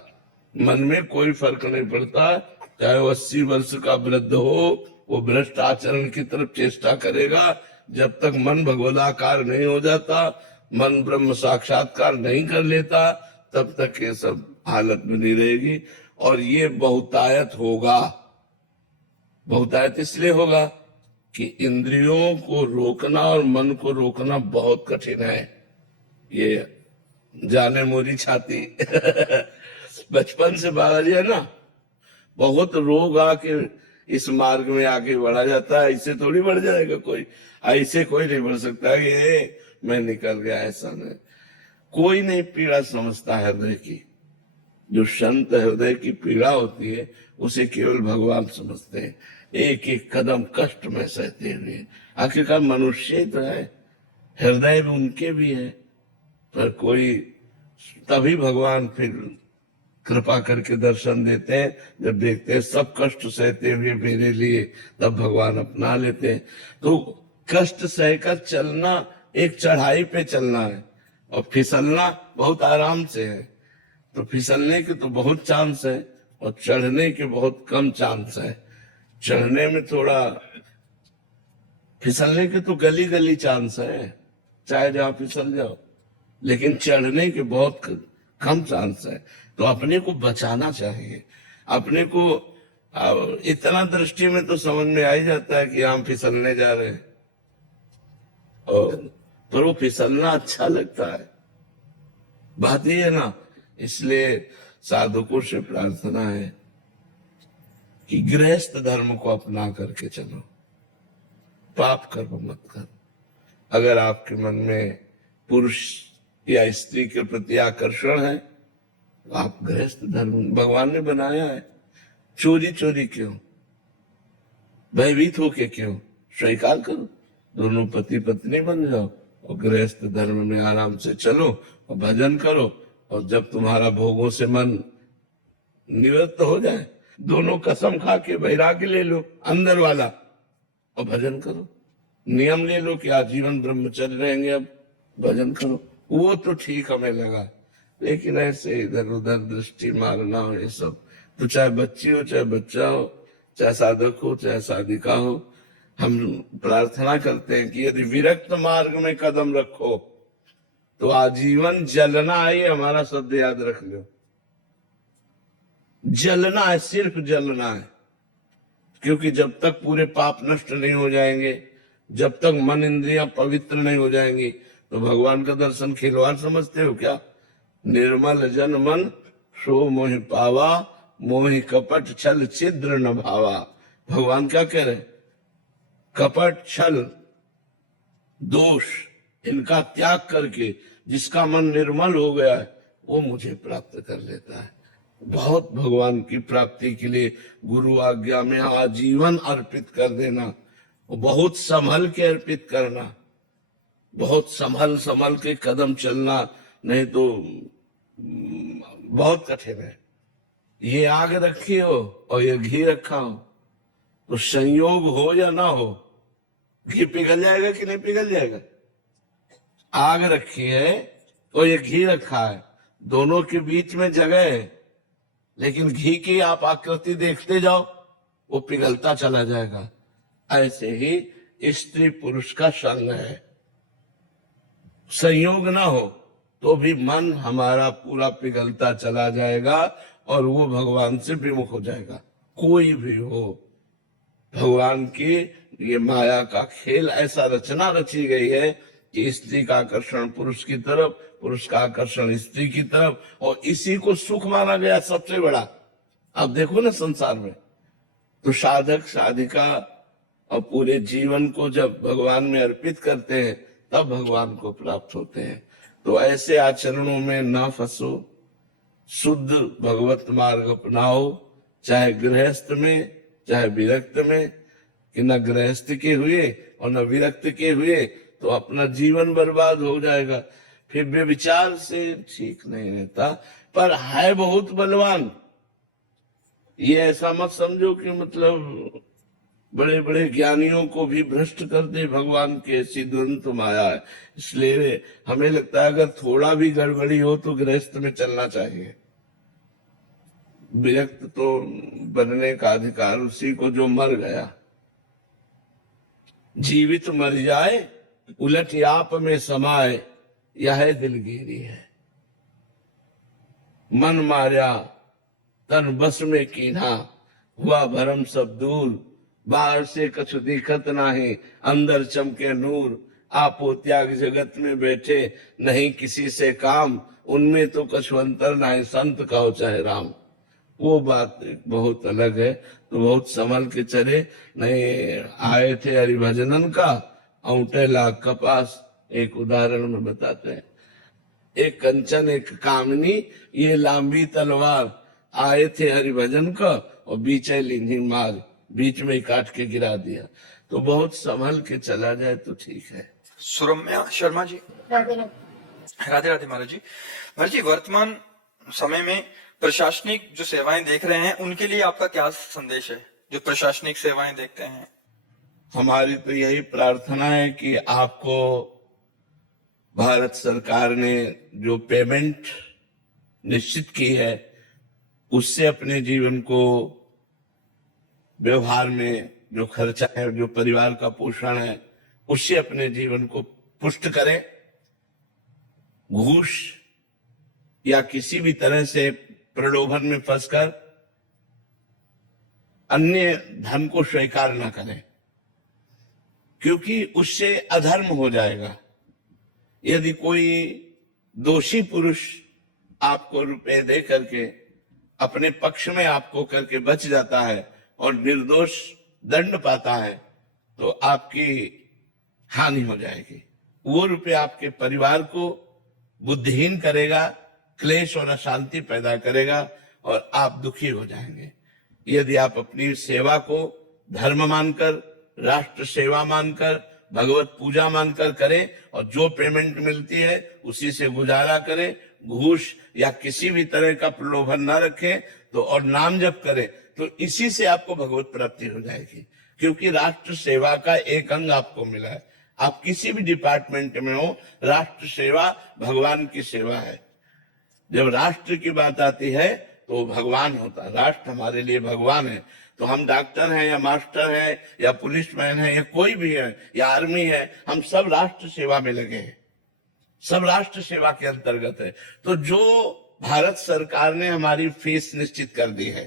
मन में कोई फर्क नहीं पड़ता, चाहे वो 80 वर्ष का वृद्ध हो, वो भ्रष्ट आचरण की तरफ चेष्टा करेगा। जब तक मन भगवदाकार नहीं हो जाता, मन ब्रह्म साक्षात्कार नहीं कर लेता, तब तक ये सब हालत बनी रहेगी। और ये बहुतायत होगा। बहुतायत इसलिए होगा कि इंद्रियों को रोकना और मन को रोकना बहुत कठिन है। ये जाने मोरी छाती बचपन से बाबा है ना, बहुत रोग आके इस मार्ग में आके बढ़ा जाता है। ऐसे थोड़ी बढ़ जाएगा कोई, ऐसे कोई नहीं बढ़ सकता ये मैं निकल गया, ऐसा नहीं। कोई नहीं पीड़ा समझता हृदय की। जो संत हृदय की पीड़ा होती है उसे केवल भगवान समझते हैं। एक एक कदम कष्ट में सहते हुए, आखिरकार मनुष्य तो है, हृदय भी उनके भी है, पर कोई तभी भगवान फिर कृपा करके दर्शन देते हैं जब देखते हैं सब कष्ट सहते हुए मेरे लिए, तब भगवान अपना लेते हैं। तो कष्ट सहकर चलना एक चढ़ाई पे चलना है, और फिसलना बहुत आराम से है। तो फिसलने के तो बहुत चांस है और चढ़ने के बहुत कम चांस है। चढ़ने में थोड़ा, फिसलने के तो गली गली चांस है, चाहे जहां फिसल जाओ, लेकिन चढ़ने के बहुत कम चांस है। तो अपने को बचाना चाहिए। अपने को इतना दृष्टि में तो समझ में आ ही जाता है कि हम फिसलने जा रहे हैं, और पर वो फिसलना अच्छा लगता है, बात ये है ना। इसलिए साधकों से प्रार्थना है कि गृहस्थ धर्म को अपना करके चलो, पाप कर्म मत करो। अगर आपके मन में पुरुष या स्त्री के प्रति आकर्षण है, आप गृहस्थ धर्म भगवान ने बनाया है। चोरी चोरी क्यों, भयभीत होके क्यों, स्वीकार करो, दोनों पति पत्नी बन जाओ और गृहस्थ धर्म में आराम से चलो और भजन करो। और जब तुम्हारा भोगों से मन निवृत्त हो जाए, दोनों कसम खा के वैराग्य ले लो अंदर वाला और भजन करो। नियम ले लो कि आजीवन ब्रह्मचर्य रहेंगे, अब भजन करो। वो तो ठीक हमें लगा, लेकिन ऐसे इधर उधर दृष्टि मारना हो, ये सब तो चाहे बच्ची हो चाहे बच्चा हो, चाहे साधक हो चाहे साधिका हो, हम प्रार्थना करते हैं कि यदि विरक्त मार्ग में कदम रखो तो आजीवन जलना है। ये हमारा शब्द याद रख लो, जलना है, सिर्फ जलना है। क्योंकि जब तक पूरे पाप नष्ट नहीं हो जाएंगे, जब तक मन इंद्रियां पवित्र नहीं हो जाएंगी, तो भगवान का दर्शन खिलवाड़ समझते हो क्या? निर्मल जन मन सो मोहि पावा, मोहि कपट छल छिद्र न भावा। भगवान क्या कह रहे? कपट छल दोष इनका त्याग करके जिसका मन निर्मल हो गया है वो मुझे प्राप्त कर लेता है। बहुत भगवान की प्राप्ति के लिए गुरु आज्ञा में आजीवन अर्पित कर देना, बहुत संभल के अर्पित करना, बहुत संभल संभल के कदम चलना, नहीं तो बहुत कठिन है। ये आग रखी हो और ये घी रखा हो, तो संयोग हो या ना हो, घी पिघल जाएगा कि नहीं पिघल जाएगा? आग रखी है और ये घी रखा है, दोनों के बीच में जगह है, लेकिन घी की आप आकृति देखते जाओ, वो पिघलता चला जाएगा। ऐसे ही स्त्री पुरुष का संग है, संयोग ना हो तो भी मन हमारा पूरा पिघलता चला जाएगा और वो भगवान से विमुख हो जाएगा। कोई भी हो, भगवान की ये माया का खेल ऐसा रचना रची गई है कि स्त्री का आकर्षण पुरुष की तरफ, पुरुष का आकर्षण स्त्री की तरफ, और इसी को सुख माना गया सबसे बड़ा। आप देखो ना संसार में, तो साधक साधिका और पूरे जीवन को जब भगवान में अर्पित करते हैं तब भगवान को प्राप्त होते हैं। तो ऐसे आचरणों में ना फंसो, शुद्ध भगवत मार्ग अपनाओ, चाहे गृहस्थ में चाहे विरक्त में। कि न गृहस्थ के हुए और न विरक्त के हुए तो अपना जीवन बर्बाद हो जाएगा। फिर व्यभिचार से ठीक नहीं रहता, पर है बहुत बलवान। ये ऐसा मत समझो कि मतलब बड़े बड़े ज्ञानियों को भी भ्रष्ट कर दे भगवान के, ऐसी दुरंत माया है। इसलिए हमें लगता है अगर थोड़ा भी गड़बड़ी हो तो गृहस्थ में चलना चाहिए। विरक्त तो बनने का अधिकार उसी को जो मर गया। जीवित मर जाए उलट आप में समाए, यह दिलगिरी है। मन मारा तन बस में कीन्हा, हुआ भरम सब दूर, बाहर से कछु दिखत नाही, अंदर चमके नूर। आपो त्याग जगत में बैठे, नहीं किसी से काम। उनमें तो कछु अंतर नाही, संत कहो चाहे राम। वो बात बहुत अलग है, तो बहुत संभल के चले। नहीं आए थे हरिभजनन का, औंटे लाख कपास। एक उदाहरण में बताते हैं, एक कंचन एक कामनी, ये लांबी तलवार। आए थे हरिभजन का और बीचे लिंगी मार, बीच में ही काट के गिरा दिया। तो बहुत संभल के चला जाए तो ठीक है। सुरम्या शर्मा जी, राधे राधे महाराज जी। महाराज जी, वर्तमान समय में प्रशासनिक जो सेवाएं देख रहे हैं, उनके लिए आपका क्या संदेश है, जो प्रशासनिक सेवाएं देखते हैं? हमारी तो यही प्रार्थना है कि आपको भारत सरकार ने जो पेमेंट निश्चित की है, उससे अपने जीवन को, व्यवहार में जो खर्चा है, जो परिवार का पोषण है, उससे अपने जीवन को पुष्ट करें। घूस या किसी भी तरह से प्रलोभन में फंसकर अन्य धन को स्वीकार न करें, क्योंकि उससे अधर्म हो जाएगा। यदि कोई दोषी पुरुष आपको रुपए दे करके अपने पक्ष में आपको करके बच जाता है और निर्दोष दंड पाता है, तो आपकी हानि हो जाएगी। वो रुपए आपके परिवार को बुद्धिहीन करेगा, क्लेश और अशांति पैदा करेगा और आप दुखी हो जाएंगे। यदि आप अपनी सेवा को धर्म मानकर, राष्ट्र सेवा मानकर, भगवत पूजा मानकर करें और जो पेमेंट मिलती है उसी से गुजारा करें, घूस या किसी भी तरह का प्रलोभन न रखें, तो और नाम जप करें, तो इसी से आपको भगवत प्राप्ति हो जाएगी। क्योंकि राष्ट्र सेवा का एक अंग आपको मिला है। आप किसी भी डिपार्टमेंट में हो, राष्ट्र सेवा भगवान की सेवा है। जब राष्ट्र की बात आती है तो भगवान होता है, राष्ट्र हमारे लिए भगवान है। तो हम डॉक्टर हैं या मास्टर हैं या पुलिसमैन हैं या कोई भी है या आर्मी है, हम सब राष्ट्र सेवा में लगे हैं, सब राष्ट्र सेवा के अंतर्गत है। तो जो भारत सरकार ने हमारी फीस निश्चित कर दी है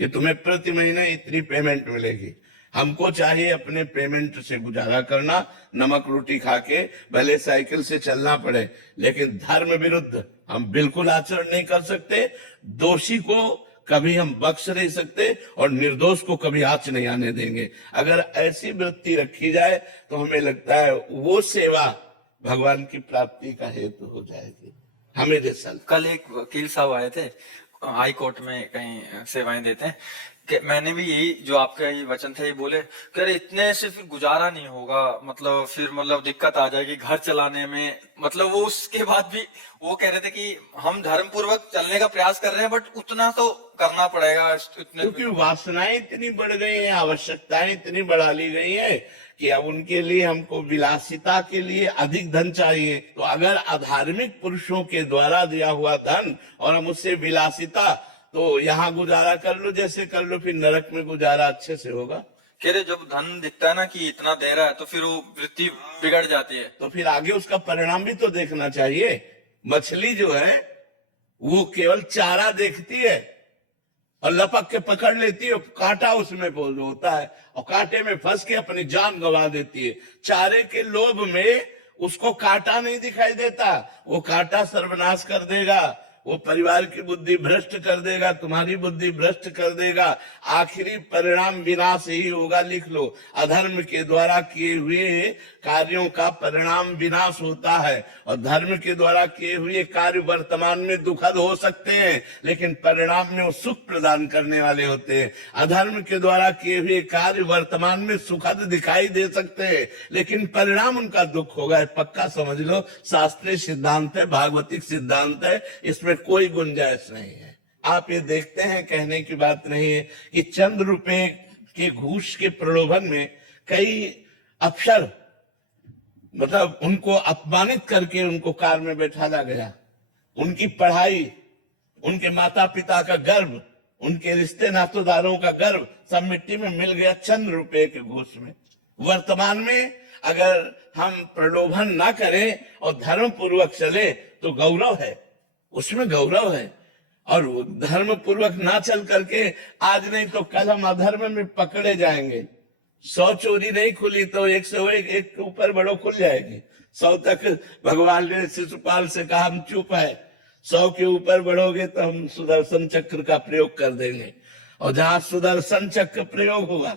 कि तुम्हें प्रति महीने इतनी पेमेंट मिलेगी, हमको चाहिए अपने पेमेंट से गुजारा करना, नमक रोटी खा के भले साइकिल से चलना पड़े, लेकिन धर्म विरुद्ध हम बिल्कुल आचरण नहीं कर सकते। दोषी को कभी हम बख्श नहीं सकते और निर्दोष को कभी आंच नहीं आने देंगे। अगर ऐसी वृत्ति रखी जाए तो हमें लगता है वो सेवा भगवान की प्राप्ति का हेतु हो जाएगी। हमें जैसा कल एक वकील साहब आए थे, हाई कोर्ट में कहीं सेवाएं देते हैं, कि मैंने भी यही जो आपका ये वचन था, ये बोले कि अरे इतने से फिर गुजारा नहीं होगा, मतलब फिर मतलब दिक्कत आ जाएगी घर चलाने में। मतलब वो उसके बाद भी वो कह रहे थे कि हम धर्म पूर्वक चलने का प्रयास कर रहे हैं, बट उतना तो करना पड़ेगा इतने। क्योंकि वासनाएं इतनी बढ़ गई हैं, आवश्यकताएं इतनी बढ़ा ली गई है कि अब उनके लिए हमको विलासिता के लिए अधिक धन चाहिए। तो अगर अधार्मिक पुरुषों के द्वारा दिया हुआ धन और हम उससे विलासिता, तो यहाँ गुजारा कर लो जैसे कर लो, फिर नरक में गुजारा अच्छे से होगा। कह रहे जब धन दिखता है ना कि इतना दे रहा है, तो फिर वो वृत्ति बिगड़ जाती है। तो फिर आगे उसका परिणाम भी तो देखना चाहिए। मछली जो है वो केवल चारा देखती है और लपक के पकड़ लेती है, कांटा उसमें होता है और कांटे में फंस के अपनी जान गंवा देती है। चारे के लोभ में उसको कांटा नहीं दिखाई देता, वो कांटा सर्वनाश कर देगा, वो परिवार की बुद्धि भ्रष्ट कर देगा, तुम्हारी बुद्धि भ्रष्ट कर देगा। आखिरी परिणाम विनाश ही होगा। लिख लो, अधर्म के द्वारा किए हुए कार्यों का परिणाम विनाश होता है और धर्म के द्वारा किए हुए कार्य वर्तमान में दुखद हो सकते हैं, लेकिन परिणाम में वो सुख प्रदान करने वाले होते हैं। अधर्म के द्वारा किए हुए कार्य वर्तमान में सुखद दिखाई दे सकते हैं, लेकिन परिणाम उनका दुख होगा। पक्का समझ लो, शास्त्रीय सिद्धांत है, भागवतिक सिद्धांत है, इसमें कोई गुंजाइश नहीं है। आप ये देखते हैं, कहने की बात नहीं है कि चंद रुपए के घूस के प्रलोभन में कई अफसर, मतलब उनको अपमानित करके उनको कार में बैठाया गया। उनकी पढ़ाई, उनके माता पिता का गर्व, उनके रिश्ते नातेदारों का गर्व सब मिट्टी में मिल गया चंद रुपए के घूस में। वर्तमान में अगर हम प्रलोभन ना करें और धर्म पूर्वक चले तो गौरव है, उसमें गौरव है। और धर्म पूर्वक ना चल करके आज नहीं तो कल हम अधर्म में पकड़े जाएंगे। 100 चोरी नहीं खुली तो 101 एक के ऊपर बढ़ो खुल जाएगी। 100 तक भगवान ने शिशुपाल से कहा हम चुप है, 100 के ऊपर बढ़ोगे तो हम सुदर्शन चक्र का प्रयोग कर देंगे। और जहां सुदर्शन चक्र प्रयोग होगा